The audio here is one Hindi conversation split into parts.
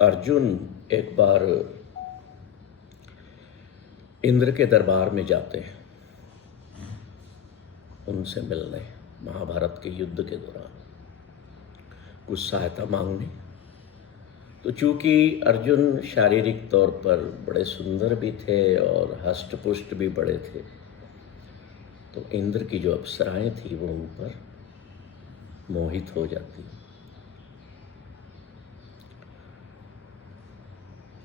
अर्जुन एक बार इंद्र के दरबार में जाते हैं उनसे मिलने, महाभारत के युद्ध के दौरान कुछ सहायता मांगने। तो चूंकि अर्जुन शारीरिक तौर पर बड़े सुंदर भी थे और हष्ट-पुष्ट भी बड़े थे, तो इंद्र की जो अप्सराएं थी वो उन पर मोहित हो जाती।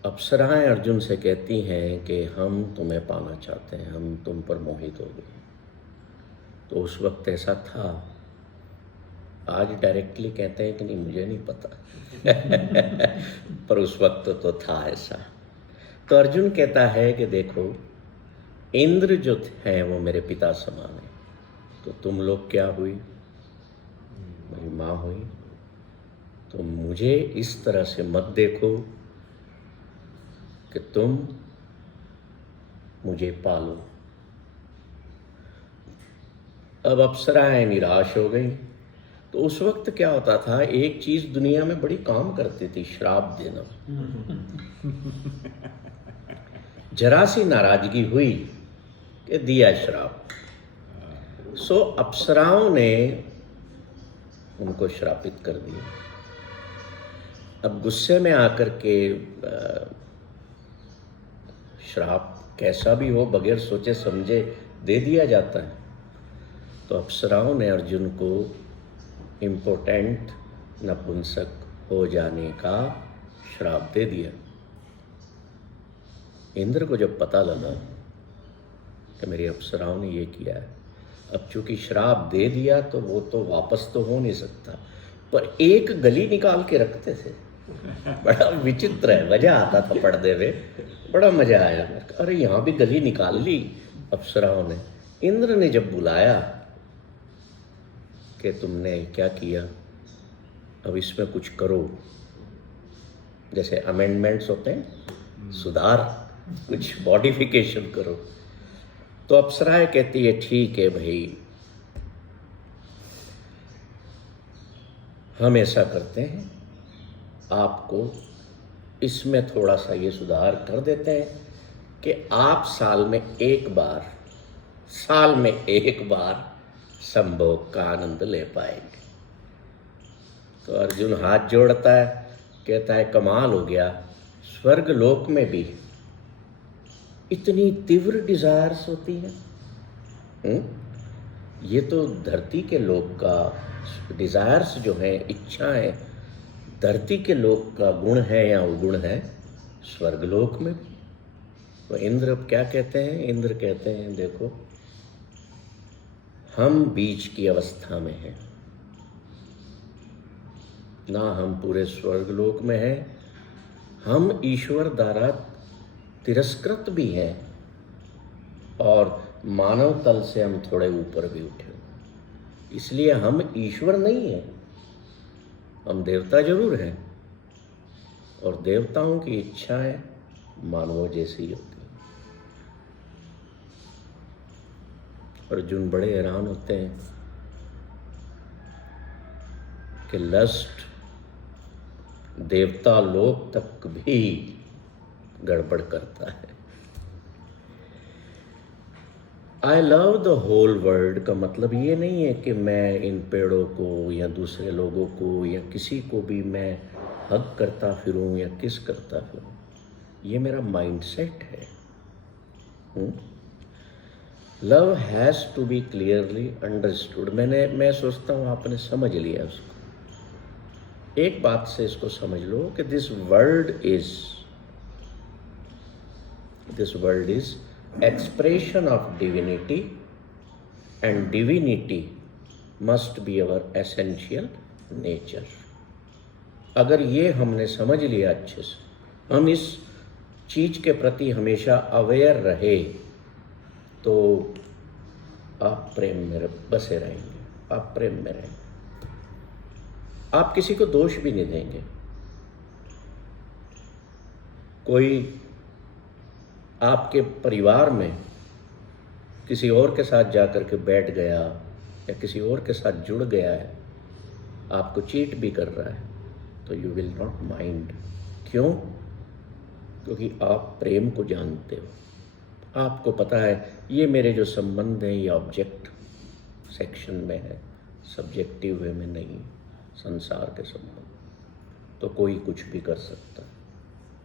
अप्सराएं अर्जुन से कहती हैं कि हम तुम्हें पाना चाहते हैं, हम तुम पर मोहित हो गए। तो उस वक्त ऐसा था, आज डायरेक्टली कहते हैं कि नहीं मुझे नहीं पता पर उस वक्त तो था ऐसा। तो अर्जुन कहता है कि देखो, इंद्र जो हैं वो मेरे पिता समान है, तो तुम लोग क्या हुई, मेरी माँ हुई। तो मुझे इस तरह से मत देखो कि तुम मुझे पालो। अब अप्सराएं निराश हो गई। तो उस वक्त क्या होता था, एक चीज दुनिया में बड़ी काम करती थी, श्राप देना। जरा सी नाराजगी हुई कि दिया श्राप। सो अप्सराओं ने उनको श्रापित कर दिया। अब गुस्से में आकर के श्राप कैसा भी हो, बगैर सोचे समझे दे दिया जाता है। तो अप्सराओं ने अर्जुन को इम्पोर्टेंट नपुंसक हो जाने का श्राप दे दिया। इंद्र को जब पता लगा कि मेरी अप्सराओं ने ये किया है, अब चूंकि श्राप दे दिया तो वो तो वापस तो हो नहीं सकता, पर एक गली निकाल के रखते थे। बड़ा विचित्र है, मजा आता था पढ़ने में, बड़ा मजा आया। अरे यहाँ भी गली निकाल ली अप्सराओं ने। इंद्र ने जब बुलाया कि तुमने क्या किया, अब इसमें कुछ करो, जैसे अमेंडमेंट्स होते हैं, सुधार, कुछ मॉडिफिकेशन करो। तो अप्सराएं कहती है ठीक है भाई, हम ऐसा करते हैं, आपको इसमें थोड़ा सा ये सुधार कर देते हैं कि आप साल में एक बार संभोग का आनंद ले पाएंगे। तो अर्जुन हाथ जोड़ता है, कहता है कमाल हो गया, स्वर्ग लोक में भी इतनी तीव्र डिजायर्स होती हैं। ये तो धरती के लोक का डिजायर्स जो है, इच्छाएं, धरती के लोक का गुण है या अवगुण है, स्वर्गलोक में भी। तो इंद्र अब क्या कहते हैं, इंद्र कहते हैं देखो, हम बीच की अवस्था में हैं, ना हम पूरे स्वर्गलोक में हैं, हम ईश्वर द्वारा तिरस्कृत भी हैं और मानव तल से हम थोड़े ऊपर भी उठे। इसलिए हम ईश्वर नहीं हैं, हम देवता जरूर हैं, और देवताओं की इच्छाएं मानवों जैसी होती। अर्जुन बड़े हैरान होते हैं कि लस्ट देवता लोक तक भी गड़बड़ करता है। I love the whole world का मतलब ये नहीं है कि मैं इन पेड़ों को या दूसरे लोगों को या किसी को भी मैं हग करता फिरूं या किस करता फिरूं। ये मेरा माइंडसेट है। Love has to be clearly understood. मैं सोचता हूँ आपने समझ लिया उसको। एक बात से इसको समझ लो कि this world is expression of divinity, and divinity must be our essential nature। अगर ये हमने समझ लिया अच्छे से, हम इस चीज के प्रति हमेशा अवेयर रहे, तो आप प्रेम में बसे रहेंगे, आप प्रेम में रहेंगे, आप किसी को दोष भी नहीं देंगे। कोई आपके परिवार में किसी और के साथ जाकर के बैठ गया या किसी और के साथ जुड़ गया है, आपको चीट भी कर रहा है, तो यू विल नॉट माइंड क्यों? क्योंकि आप प्रेम को जानते हो। आपको पता है ये मेरे जो संबंध हैं ये ऑब्जेक्ट सेक्शन में है, सब्जेक्टिव वे में नहीं, संसार के संबंध। तो कोई कुछ भी कर सकता है,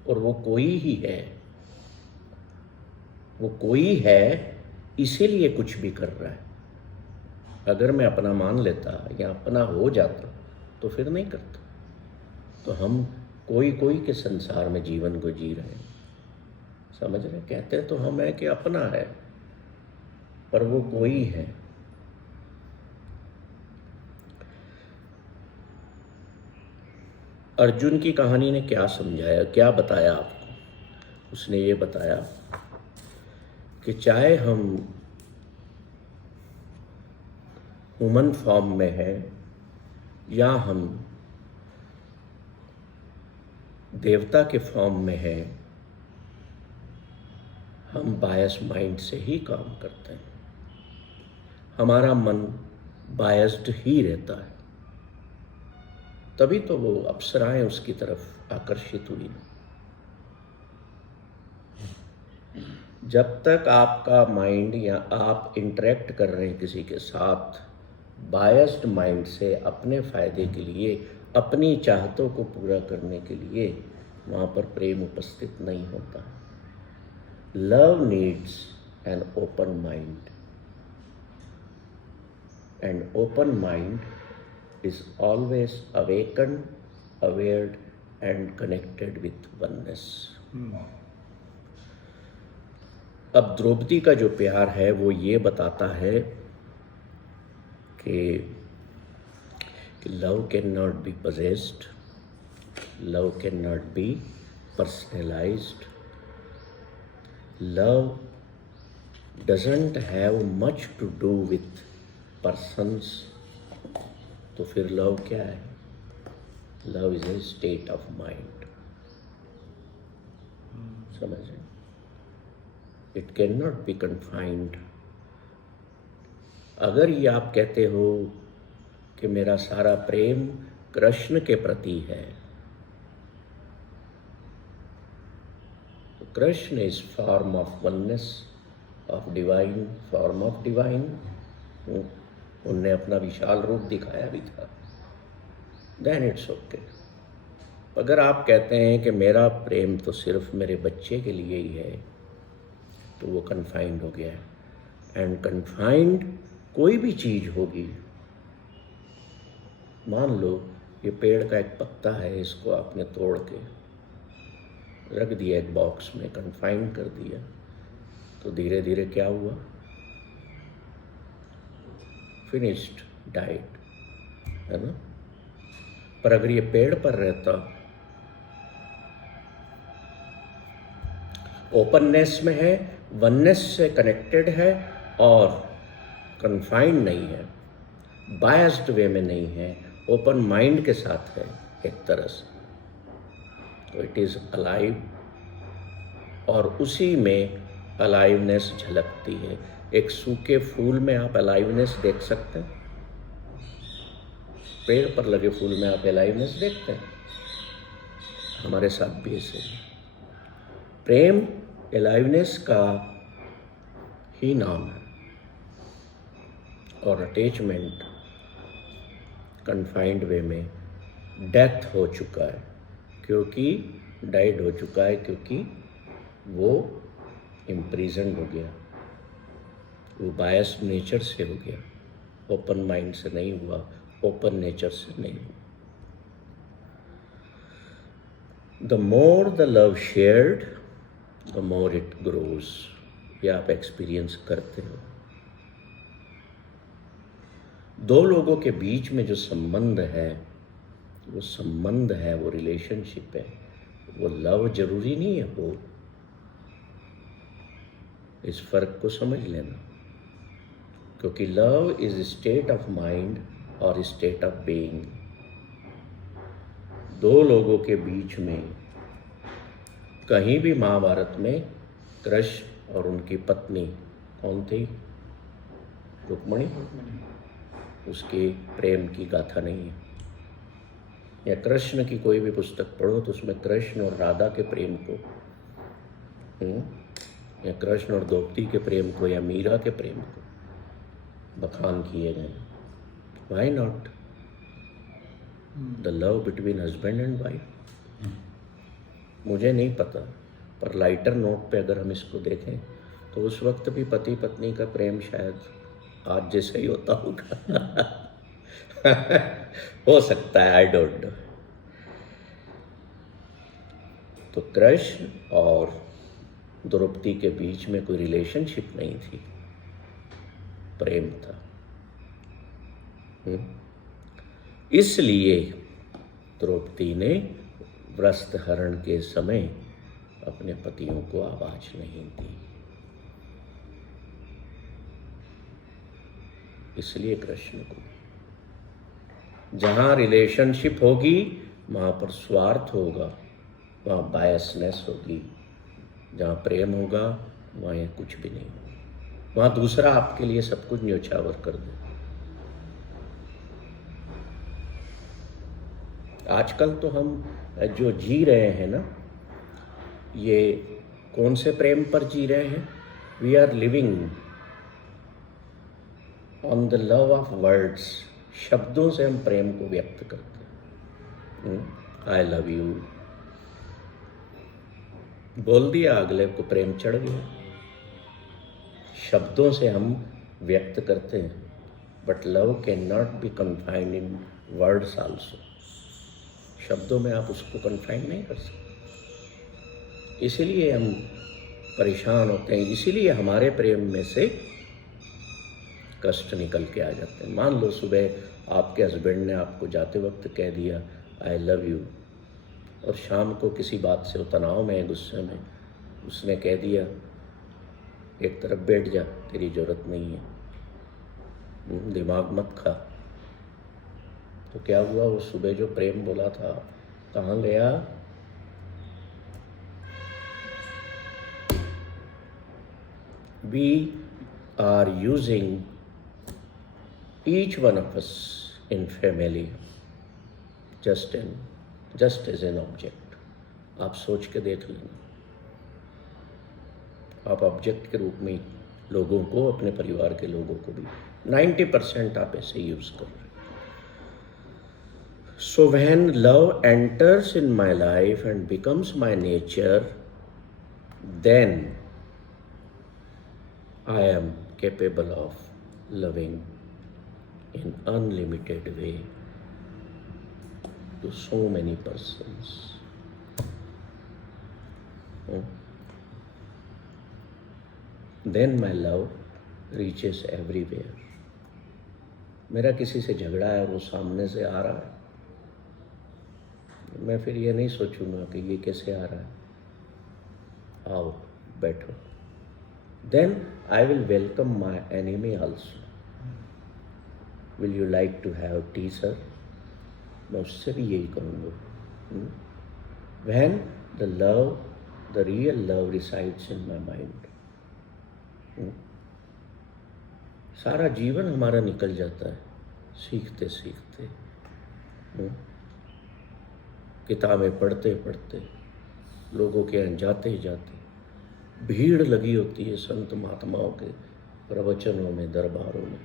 और वो कोई ही है, वो कोई है इसीलिए कुछ भी कर रहा है। अगर मैं अपना मान लेता या अपना हो जाता तो फिर नहीं करता। तो हम कोई कोई के संसार में जीवन को जी रहे हैं, समझ रहे? कहते तो हम है कि अपना है, पर वो कोई है। अर्जुन की कहानी ने क्या समझाया, क्या बताया आपको? उसने ये बताया कि चाहे हम ह्यूमन फॉर्म में हैं या हम देवता के फॉर्म में हैं, हम बायस माइंड से ही काम करते हैं। हमारा मन बायस्ड ही रहता है, तभी तो वो अप्सराएं उसकी तरफ आकर्षित हुई। जब तक आपका माइंड या आप इंटरेक्ट कर रहे हैं किसी के साथ बायस्ड माइंड से, अपने फायदे के लिए, अपनी चाहतों को पूरा करने के लिए, वहाँ पर प्रेम उपस्थित नहीं होता। Love needs an open mind, and open mind is always awakened, aware and connected with oneness. अब द्रौपदी का जो प्यार है वो ये बताता है कि love can not be possessed, love can not be personalized, love doesn't have much to do with persons. तो फिर लव क्या है? Love is a state of mind, समझ रहे? It can not be confined. अगर ये आप कहते हो कि मेरा सारा प्रेम कृष्ण के प्रति है, तो Krishna is form of oneness, of divine, form of divine. उनने अपना विशाल रूप दिखाया भी था, देन इट्स ओके। अगर आप कहते हैं कि मेरा प्रेम तो सिर्फ मेरे बच्चे के लिए ही है, तो वो कन्फाइंड हो गया है। एंड कन्फाइंड कोई भी चीज़ होगी, मान लो ये पेड़ का एक पत्ता है, इसको आपने तोड़ के रख दिया एक बॉक्स में, कन्फाइंड कर दिया, तो धीरे धीरे क्या हुआ? फिनिश्ड, डाइड, है ना? पर अगर ये पेड़ पर रहता, ओपननेस में है, वननेस से कनेक्टेड है और कन्फाइंड नहीं है, बायस्ड वे में नहीं है, ओपन माइंड के साथ है एक तरह से, तो इट इज अलाइव, और उसी में अलाइवनेस झलकती है। एक सूखे फूल में आप अलाइवनेस देख सकते हैं, पेड़ पर लगे फूल में आप अलाइवनेस देखते हैं। हमारे साथ भी ऐसे ही प्रेम अलाइवनेस का ही नाम है, और अटैचमेंट कन्फाइंड वे में डेथ हो चुका है, क्योंकि डाइड हो चुका है, क्योंकि वो इम्प्रिजन्ड हो गया, वो बायस्ड नेचर से हो गया, ओपन माइंड से नहीं हुआ, ओपन नेचर से नहीं हुआ। The more the love shared, the more it grows. ये आप एक्सपीरियंस करते हो। दो लोगों के बीच में जो संबंध है, वो संबंध है, वो रिलेशनशिप है, वो लव जरूरी नहीं है हो। इस फर्क को समझ लेना, क्योंकि love is state of mind और स्टेट ऑफ बीइंग। दो लोगों के बीच में कहीं भी महाभारत में कृष्ण और उनकी पत्नी कौन थी? रुक्मणी। उसके प्रेम की गाथा नहीं है। या कृष्ण की कोई भी पुस्तक पढ़ो तो उसमें कृष्ण और राधा के प्रेम को, या कृष्ण और द्रौपदी के प्रेम को, या मीरा के प्रेम को बखान किए गए। Why not the love between husband and wife? मुझे नहीं पता, पर लाइटर नोट पे अगर हम इसको देखें तो उस वक्त भी पति पत्नी का प्रेम शायद आज जैसे ही होता होगा। हो सकता है, आई डोंट नो। तो कृष्ण और द्रौपदी के बीच में कोई रिलेशनशिप नहीं थी, प्रेम था। इसलिए द्रौपदी ने वस्त्रहरण के समय अपने पतियों को आवाज नहीं दी। इसलिए कृष्ण को, जहां रिलेशनशिप होगी वहां पर स्वार्थ होगा, वहां बायसनेस होगी। जहां प्रेम होगा वहां ये कुछ भी नहीं होगा, वहां दूसरा आपके लिए सब कुछ न्योछावर कर दे। आजकल तो हम जो जी रहे हैं ना, ये कौन से प्रेम पर जी रहे हैं? We are living on the love of words. शब्दों से हम प्रेम को व्यक्त करते हैं। आई लव यू बोल दिया, अगले को प्रेम चढ़ गया। शब्दों से हम व्यक्त करते हैं, but love can not be confined in words also. शब्दों में आप उसको कन्फाइन नहीं कर सकते। इसीलिए हम परेशान होते हैं, इसीलिए हमारे प्रेम में से कष्ट निकल के आ जाते हैं। मान लो सुबह आपके हस्बैंड ने आपको जाते वक्त कह दिया आई लव यू, और शाम को किसी बात से वो तनाव में, गुस्से में, उसने कह दिया एक तरफ बैठ जा, तेरी जरूरत नहीं है, दिमाग मत खा। तो क्या हुआ? वो सुबह जो प्रेम बोला था कहाँ गया? We are using each one of us in family just as an object. आप सोच के देख लेना, आप ऑब्जेक्ट के रूप में लोगों को, अपने परिवार के लोगों को भी 90% आप ऐसे यूज कर रहे हैं। So when love enters in my life and becomes my nature, then I am capable of loving in unlimited way to so many persons. Then my love reaches everywhere. मेरा किसी से झगड़ा है और वो सामने से आ रहा है, मैं फिर ये नहीं सोचूंगा कि ये कैसे आ रहा है, आओ बैठो। Then I will welcome my enemy also. Will you like to have tea, sir? मैं उससे भी यही कहूँगा। When the love, the real love resides in my mind. सारा जीवन हमारा निकल जाता है सीखते सीखते, किताबें पढ़ते पढ़ते, लोगों के यहाँ जाते जाते। भीड़ लगी होती है संत महात्माओं के प्रवचनों में, दरबारों में।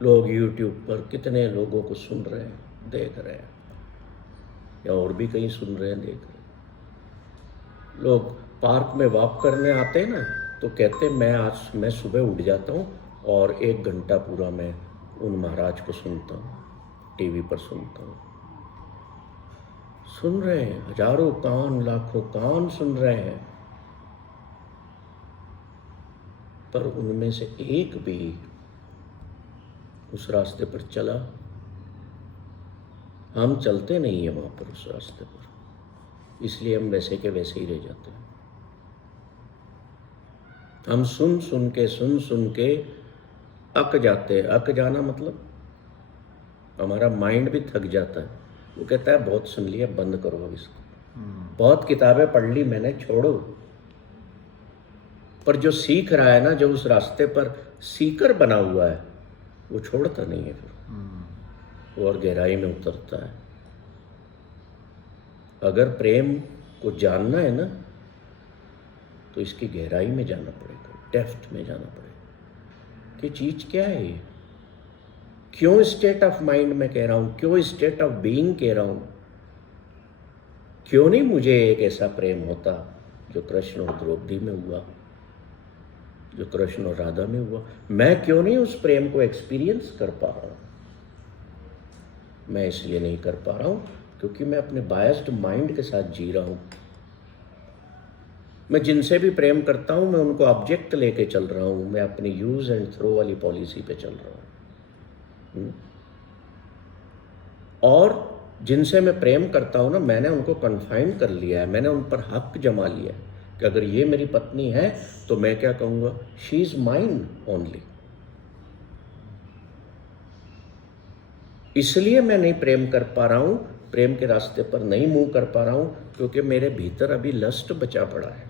लोग YouTube पर कितने लोगों को सुन रहे हैं, देख रहे हैं, या और भी कहीं सुन रहे हैं, देख रहे हैं। लोग पार्क में वॉक करने आते हैं ना, तो कहते हैं मैं सुबह उठ जाता हूँ और 1 घंटा पूरा मैं उन महाराज को सुनता हूँ, टीवी पर सुनता हूँ। सुन रहे हैं, हजारों कान, लाखों कान सुन रहे हैं, पर उनमें से एक भी उस रास्ते पर चला? हम चलते नहीं है वहां पर, उस रास्ते पर, इसलिए हम वैसे के वैसे ही रह जाते हैं। हम सुन सुन के अक जाते हैं। अक जाना मतलब हमारा माइंड भी थक जाता है। वो कहता है बहुत सुन लिया, बंद करो अब इसको, बहुत किताबें पढ़ ली मैंने, छोड़ो। पर जो सीख रहा है ना, जो उस रास्ते पर सीकर बना हुआ है, वो छोड़ता नहीं है, फिर वो और गहराई में उतरता है। अगर प्रेम को जानना है ना तो इसकी गहराई में जाना पड़ेगा, डेप्थ में जाना पड़ेगा कि चीज़ क्या है ये, क्यों स्टेट ऑफ माइंड में कह रहा हूँ, क्यों स्टेट ऑफ बीइंग कह रहा हूँ। क्यों नहीं मुझे एक ऐसा प्रेम होता जो कृष्ण और द्रौपदी में हुआ, जो कृष्ण और राधा में हुआ। मैं क्यों नहीं उस प्रेम को एक्सपीरियंस कर पा रहा हूँ। मैं इसलिए नहीं कर पा रहा हूँ क्योंकि मैं अपने बायस्ड माइंड के साथ जी रहा हूँ। मैं जिनसे भी प्रेम करता हूँ मैं उनको ऑब्जेक्ट लेके चल रहा हूँ, मैं अपनी यूज एंड थ्रो वाली पॉलिसी पे चल रहा हूँ। और जिनसे मैं प्रेम करता हूँ ना, मैंने उनको कन्फाइन कर लिया है, मैंने उन पर हक जमा लिया है कि अगर ये मेरी पत्नी है तो मैं क्या कहूँगा, शी इज़ माइन ओनली। इसलिए मैं नहीं प्रेम कर पा रहा हूँ, प्रेम के रास्ते पर नहीं मूव कर पा रहा हूँ क्योंकि मेरे भीतर अभी लस्ट बचा पड़ा है।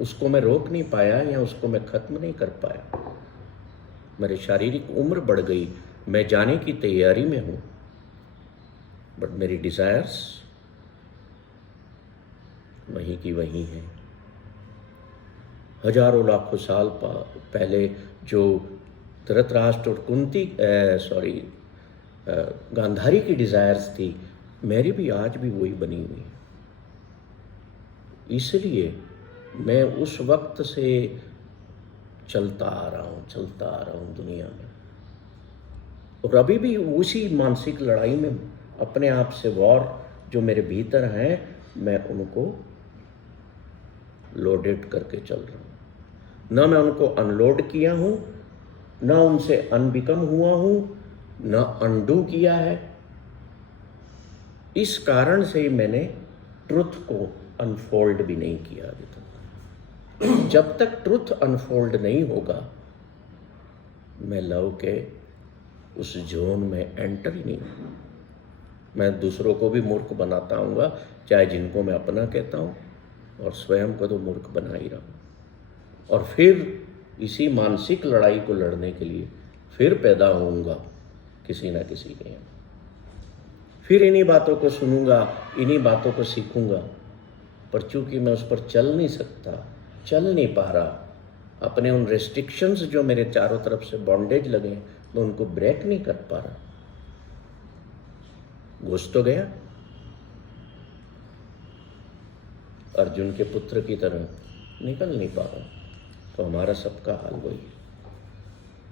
उसको मैं रोक नहीं पाया या उसको मैं ख़त्म नहीं कर पाया। मेरी शारीरिक उम्र बढ़ गई, मैं जाने की तैयारी में हूँ, बट मेरी डिज़ायर्स वहीं की वहीं हैं। हजारों लाखों साल पहले जो धृतराष्ट्र और कुंती गांधारी की डिज़ायर्स थी, मेरी भी आज भी वही बनी हुई है। इसलिए मैं उस वक्त से चलता आ रहा हूँ दुनिया में, और अभी भी उसी मानसिक लड़ाई में अपने आप से वॉर जो मेरे भीतर हैं, मैं उनको लोडेड करके चल रहा हूँ। ना मैं उनको अनलोड किया हूँ, ना उनसे अनबिकम हुआ हूँ, ना अनडू किया है। इस कारण से ही मैंने ट्रुथ को अनफोल्ड भी नहीं किया अभी तक। जब तक ट्रुथ अनफोल्ड नहीं होगा, मैं लव के उस जोन में एंटर ही नहीं हूँ। मैं दूसरों को भी मूर्ख बनाता आऊँगा, चाहे जिनको मैं अपना कहता हूँ, और स्वयं को तो मूर्ख बना ही रहा हूँ। और फिर इसी मानसिक लड़ाई को लड़ने के लिए फिर पैदा होऊंगा किसी ना किसी के यहाँ। फिर इन्हीं बातों को सुनूंगा, इन्हीं बातों को सीखूंगा, पर चूंकि मैं उस पर चल नहीं सकता, चल नहीं पा रहा, अपने उन रेस्ट्रिक्शंस जो मेरे चारों तरफ से बॉन्डेज लगे, मैं उनको ब्रेक नहीं कर पा रहा। घुस तो गया अर्जुन के पुत्र की तरह, निकल नहीं पा रहा। तो हमारा सबका हाल वही है,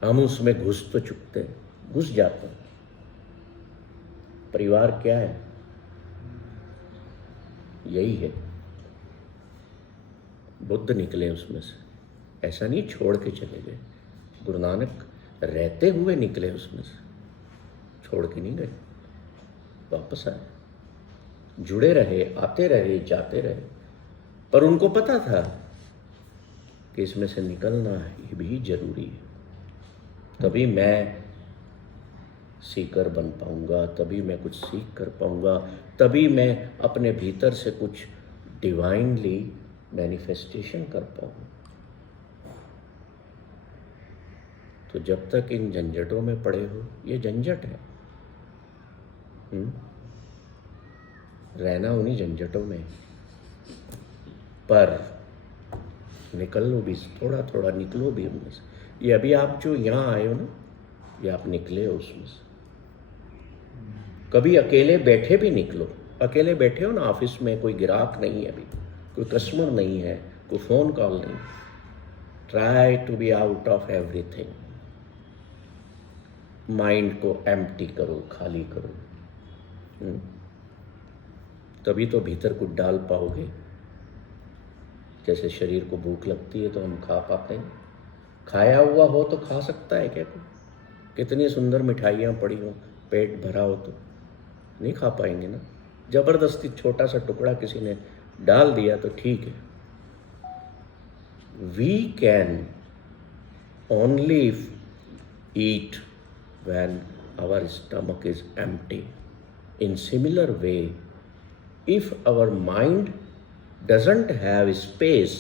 हम उसमें घुस तो चुकते हैं, घुस जाते हैं। परिवार क्या है? यही है। बुद्ध निकले उसमें से, ऐसा नहीं छोड़ के चले गए। गुरु नानक रहते हुए निकले उसमें से, छोड़ के नहीं गए, वापस आए, जुड़े रहे, आते रहे, जाते रहे। पर उनको पता था कि इसमें से निकलना भी जरूरी है, तभी मैं सीकर बन पाऊंगा, तभी मैं कुछ सीख कर पाऊंगा, तभी मैं अपने भीतर से कुछ डिवाइनली मैनिफेस्टेशन कर पाऊंगा। तो जब तक इन झंझटों में पड़े हो, ये झंझट है, रहना उन्हीं झंझटों में, पर निकल लो भी, थोड़ा थोड़ा निकलो भी उनमें से। ये अभी आप जो यहाँ आए हो ना, ये आप निकले हो उसमें से। कभी अकेले बैठे भी निकलो। अकेले बैठे हो ना ऑफिस में, कोई ग्राहक नहीं है, अभी कोई कस्टमर नहीं है, कोई फ़ोन कॉल नहीं, try to be out of everything. Mind को एम्प्टी करो, खाली करो, तभी तो भीतर कुछ डाल पाओगे। जैसे शरीर को भूख लगती है तो हम खा पाते हैं, खाया हुआ हो तो खा सकता है क्या कोई? कितनी सुंदर मिठाइयाँ पड़ी हो, पेट भरा हो तो नहीं खा पाएंगे ना। जबरदस्ती छोटा सा टुकड़ा किसी ने डाल दिया तो ठीक है। We can only eat when our stomach is empty. In similar way, if our mind doesn't have space,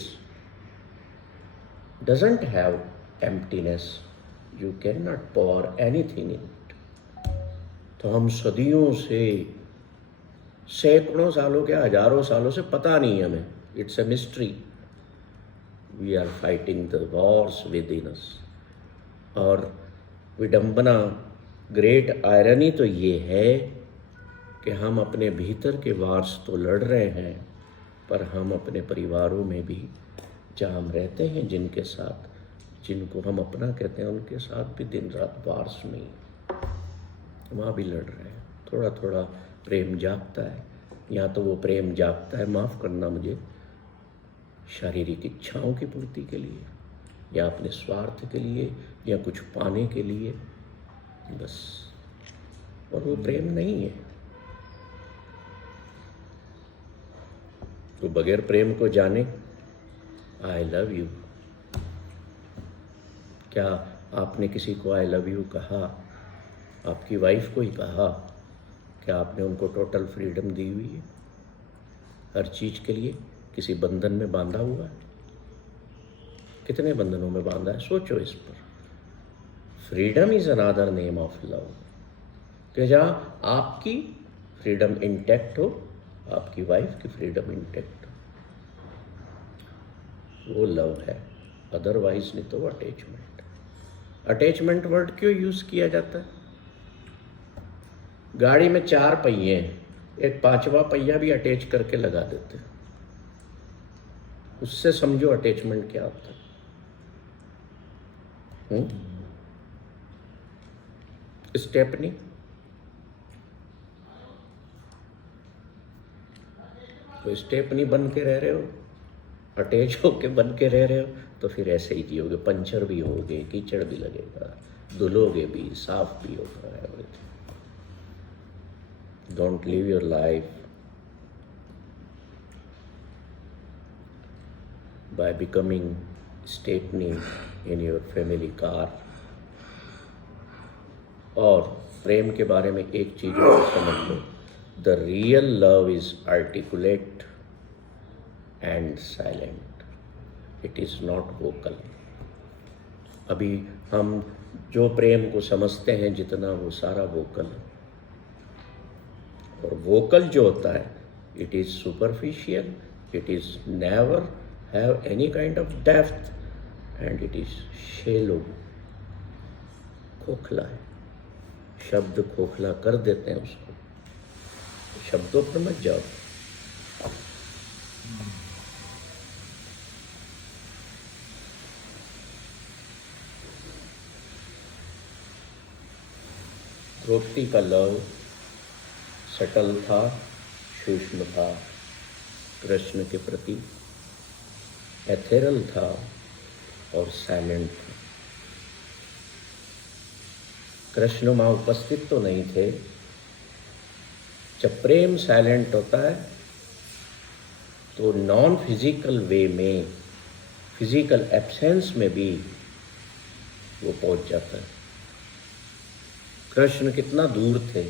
doesn't have emptiness, you cannot pour anything in it. तो हम सदियों से सैकड़ों सालों के, हजारों सालों से पता नहीं हमें, it's a mystery. We are fighting the wars within us. और विडंबना, ग्रेट आयरनी तो ये है कि हम अपने भीतर के वार्स तो लड़ रहे हैं, पर हम अपने परिवारों में भी, जहाँ हम रहते हैं, जिनके साथ, जिनको हम अपना कहते हैं, उनके साथ भी दिन रात वार्स में, वहाँ भी लड़ रहे हैं। थोड़ा थोड़ा प्रेम जागता है, या तो वो प्रेम जागता है, माफ़ करना मुझे, शारीरिक इच्छाओं की पूर्ति के लिए, या अपने स्वार्थ के लिए, या कुछ पाने के लिए, बस। और वो प्रेम नहीं है। तो बगैर प्रेम को जाने आई लव यू, क्या आपने किसी को आई लव यू कहा? आपकी वाइफ को ही कहा? क्या आपने उनको टोटल फ्रीडम दी हुई है हर चीज़ के लिए? किसी बंधन में बांधा हुआ है? कितने बंधनों में बांधा है? सोचो इस पर। Freedom is another name of love. कि जहाँ आपकी फ्रीडम इंटैक्ट हो, आपकी वाइफ की फ्रीडम इंटैक्ट हो, वो लव है। अदरवाइज नहीं तो अटैचमेंट। अटैचमेंट वर्ड क्यों यूज़ किया जाता है? गाड़ी में 4 पहिए हैं, एक 5वां पहिया भी अटैच करके लगा देते हैं। उससे समझो अटैचमेंट क्या होता है। स्टेपनी, तो स्टेपनी बन के रह रहे हो, अटैच होके बन के रह रहे हो, तो फिर ऐसे ही जियोगे। पंचर भी होगे, कीचड़ भी लगेगा, धुलोगे भी, साफ भी होगा, everything. Don't live your life by becoming stepney in your family car। और प्रेम के बारे में एक चीज़ और समझ लो, the real love is articulate and silent, it is not vocal. अभी हम जो प्रेम को समझते हैं जितना, वो सारा वोकल है। और वोकल जो होता है, it is superficial, it is never have any kind of depth, and it is shallow। खोखला है, शब्द खोखला कर देते हैं उसको। शब्दों पर मत जाओ। द्रौपदी का लव सटल था, सूक्ष्म था, कृष्ण के प्रति एथेरल था और साइलेंट था। कृष्ण वहाँ उपस्थित तो नहीं थे। जब प्रेम साइलेंट होता है तो नॉन फिजिकल वे में, फिजिकल एब्सेंस में भी वो पहुंच जाता है। कृष्ण कितना दूर थे,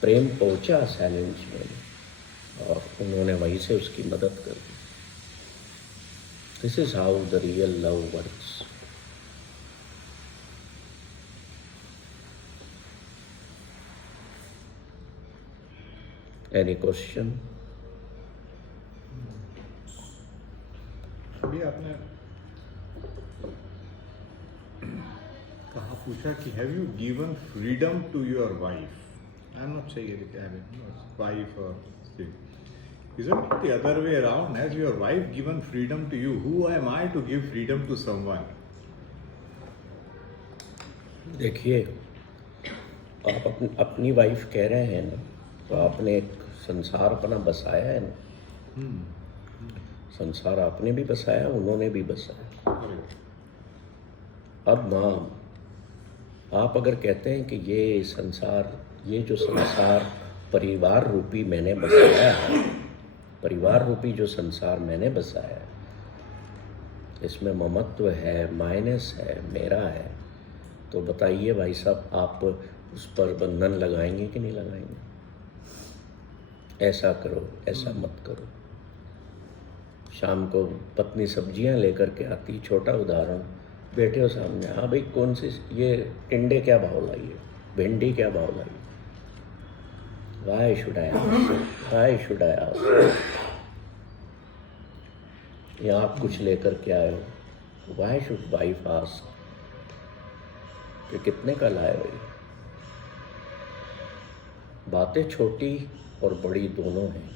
प्रेम पहुंचा साइलेंस में और उन्होंने वहीं से उसकी मदद कर दी। This is how the real love works। Any question? अभी आपने कहा, पूछा कि have you given freedom to your wife? I am not saying wife और isn't it the other way around? Has your wife given freedom to you? Who am I to give freedom to someone? देखिए, आप अपनी वाइफ कह रहे हैं ना, तो आपने एक संसार अपना बसाया है ना। संसार आपने भी बसाया, उन्होंने भी बसाया। अब माँ, आप अगर कहते हैं कि ये संसार, ये जो संसार परिवार रूपी मैंने बसाया है, परिवार रूपी जो संसार मैंने बसाया है, इसमें ममत्व है, माइनस है, मेरा है, तो बताइए भाई साहब, आप उस पर बंधन लगाएंगे कि नहीं लगाएंगे? ऐसा करो, ऐसा मत करो। शाम को पत्नी सब्जियां लेकर के आती, छोटा उदाहरण, बैठे हो सामने, हाँ भाई कौन सी, ये टिंडे क्या भाव लाई है, भिंडी क्या भाव लाई है, Why should I ask? Why should I ask? या आप कुछ लेकर के आए हो, Why should wife ask कि कितने का लाए हो? बातें छोटी और बड़ी दोनों हैं।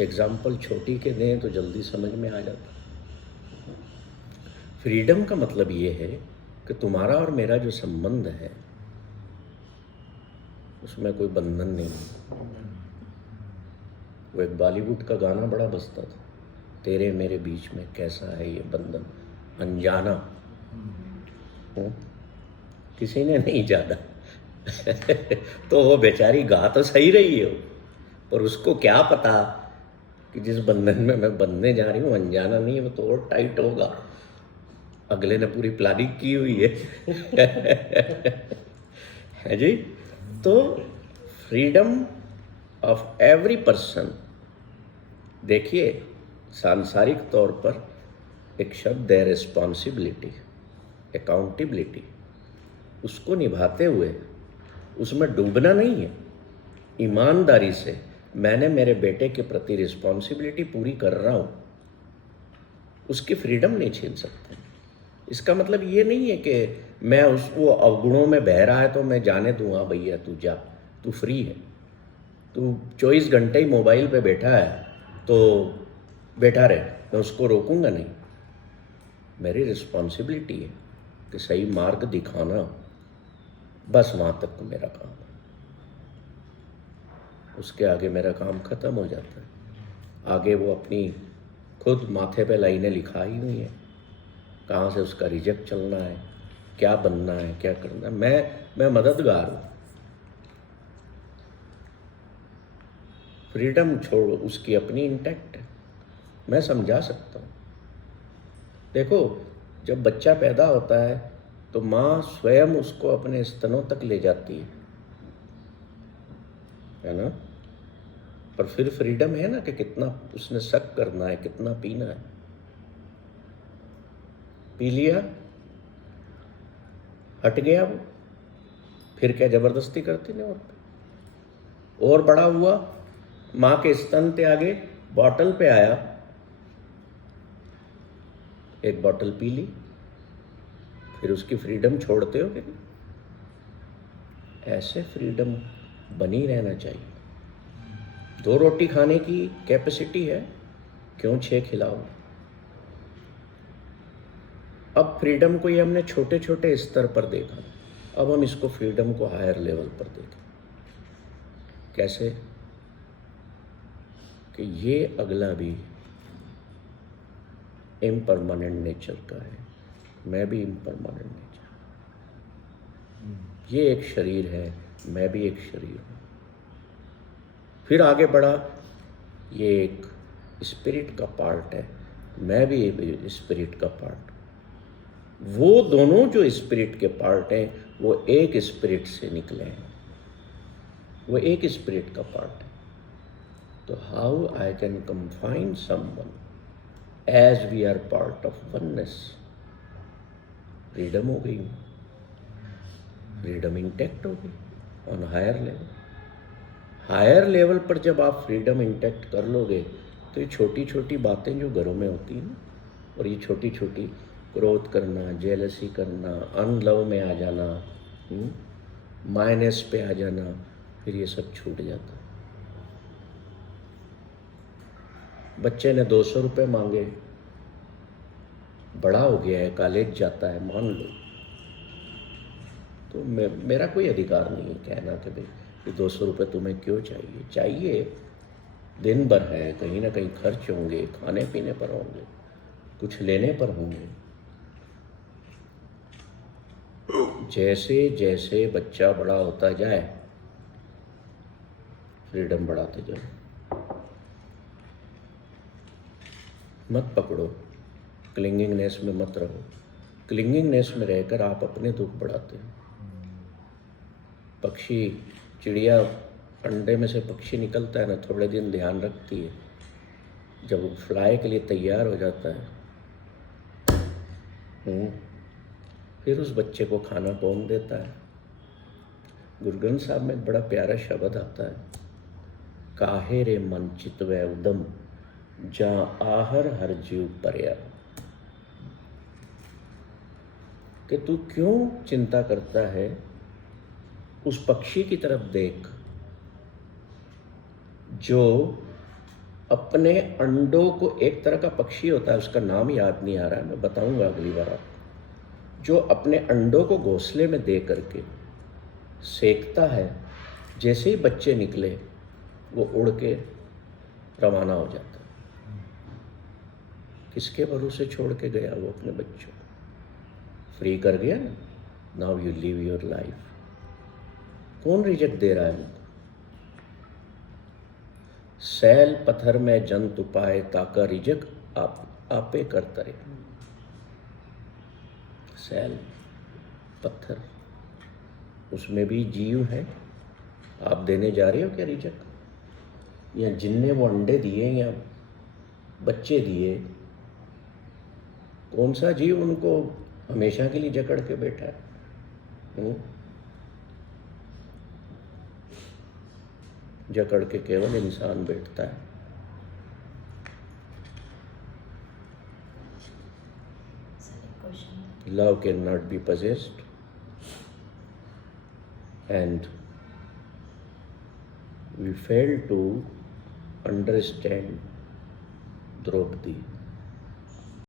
एग्जाम्पल छोटी के दें तो जल्दी समझ में आ जाता। फ्रीडम का मतलब ये है कि तुम्हारा और मेरा जो संबंध है उसमें कोई बंधन नहीं है। वो एक बॉलीवुड का गाना बड़ा बजता था, तेरे मेरे बीच में कैसा है ये बंधन अनजाना। किसी ने नहीं जाना तो वो बेचारी गा तो सही रही है, पर उसको क्या पता कि जिस बंधन में मैं बंधने जा रही हूँ अनजाना नहीं, वो तो और टाइट होगा। अगले ने पूरी प्लानिंग की हुई है जी। तो फ्रीडम ऑफ एवरी पर्सन, देखिए सांसारिक तौर पर एक शब्द है रिस्पॉन्सिबिलिटी, अकाउंटेबिलिटी। उसको निभाते हुए उसमें डूबना नहीं है। ईमानदारी से मैंने मेरे बेटे के प्रति रिस्पॉन्सिबिलिटी पूरी कर रहा हूँ, उसकी फ्रीडम नहीं छीन सकते। इसका मतलब ये नहीं है कि मैं वो अवगुणों में बह रहा है तो मैं जाने दूंगा, भैया तू जा, तू फ्री है, तू 24 घंटे ही मोबाइल पे बैठा है तो बैठा रहे, मैं उसको रोकूंगा नहीं। मेरी रिस्पॉन्सिबिलिटी है कि सही मार्ग दिखाना, बस वहाँ तक मेरा काम है। उसके आगे मेरा काम ख़त्म हो जाता है। आगे वो अपनी खुद माथे पे लाइनें लिखा ही नहीं है, कहाँ से उसका रिजेक्ट चलना है, क्या बनना है, क्या करना है। मैं मददगार हूँ। फ्रीडम छोड़ो, उसकी अपनी इंटैक्ट है, मैं समझा सकता हूँ। देखो, जब बच्चा पैदा होता है तो माँ स्वयं उसको अपने स्तनों तक ले जाती है ना। पर फिर फ्रीडम है ना कि कितना उसने सक करना है, कितना पीना है। पी लिया, हट गया वो, फिर क्या जबरदस्ती करती नहीं और बड़ा हुआ, माँ के स्तन पे आगे बॉटल पे आया, एक बॉटल पी ली, फिर उसकी फ्रीडम छोड़ते हो कि नहीं? ऐसे फ्रीडम बनी रहना चाहिए। 2 रोटी खाने की कैपेसिटी है, क्यों 6 खिलाओ? अब फ्रीडम को ये हमने छोटे छोटे स्तर पर देखा, अब हम इसको फ्रीडम को हायर लेवल पर देखें। कैसे? कि ये अगला भी इम्परमानेंट नेचर का है, मैं भी इम्परमानेंट नेचर। ये एक शरीर है, मैं भी एक शरीर हूँ। फिर आगे बढ़ा, ये एक स्पिरिट का पार्ट है, मैं भी एक स्पिरिट का पार्ट। वो दोनों जो स्पिरिट के पार्ट हैं वो एक स्पिरिट से निकले हैं, वो एक स्पिरिट का पार्ट है। तो how I can confine someone as we are part of oneness? Freedom हो गई, फ्रीडम इंटैक्ट हो गई on higher level. Higher level पर जब आप फ्रीडम इंटैक्ट कर लोगे तो ये छोटी छोटी बातें जो घरों में होती हैं, और ये छोटी छोटी क्रोध करना, जेलसी करना, अनलव में आ जाना, माइनस पे आ जाना, फिर ये सब छूट जाता है। बच्चे ने 200 रुपये मांगे, बड़ा हो गया है, कॉलेज जाता है, मान लो, तो मेरा कोई अधिकार नहीं है कहना कि भाई 200 रुपये तुम्हें क्यों चाहिए। चाहिए, दिन भर है, कहीं ना कहीं खर्च होंगे, खाने पीने पर होंगे, कुछ लेने पर होंगे। जैसे जैसे बच्चा बड़ा होता जाए फ्रीडम बढ़ाते जाओ। मत पकड़ो, क्लिंगिंगनेस में मत रहो। क्लिंगिंगनेस में रहकर आप अपने दुख बढ़ाते हो। पक्षी, चिड़िया, अंडे में से पक्षी निकलता है ना, थोड़े दिन ध्यान रखती है, जब वो फ्लाई के लिए तैयार हो जाता है फिर उस बच्चे को खाना कौन देता है? गुरु ग्रंथ साहब में एक बड़ा प्यारा शब्द आता है, काहे रे मन चितवै उदम जा आहर हर जीव परया, कि तू क्यों चिंता करता है, उस पक्षी की तरफ देख जो अपने अंडों को, एक तरह का पक्षी होता है, उसका नाम याद नहीं आ रहा है, मैं बताऊंगा अगली बार आपको, जो अपने अंडों को घोंसले में दे करके सेकता है, जैसे ही बच्चे निकले वो उड़ के रवाना हो जाता है। किसके भरोसे छोड़ के गया वो अपने बच्चों को? फ्री कर गया ना, now you live your life. कौन रिजेक्ट दे रहा है उनको? सैल पत्थर में जंतु पाए ताका रिजेक्ट आपे करता रहे। सैल पत्थर, उसमें भी जीव है, आप देने जा रहे हो क्या रिजेक्ट? या जिनने वो अंडे दिए या बच्चे दिए, कौन सा जीव उनको हमेशा के लिए जकड़ के बैठा है? जकड़ के केवल इंसान बैठता है। Love cannot be possessed, and we fail to understand Draupadi.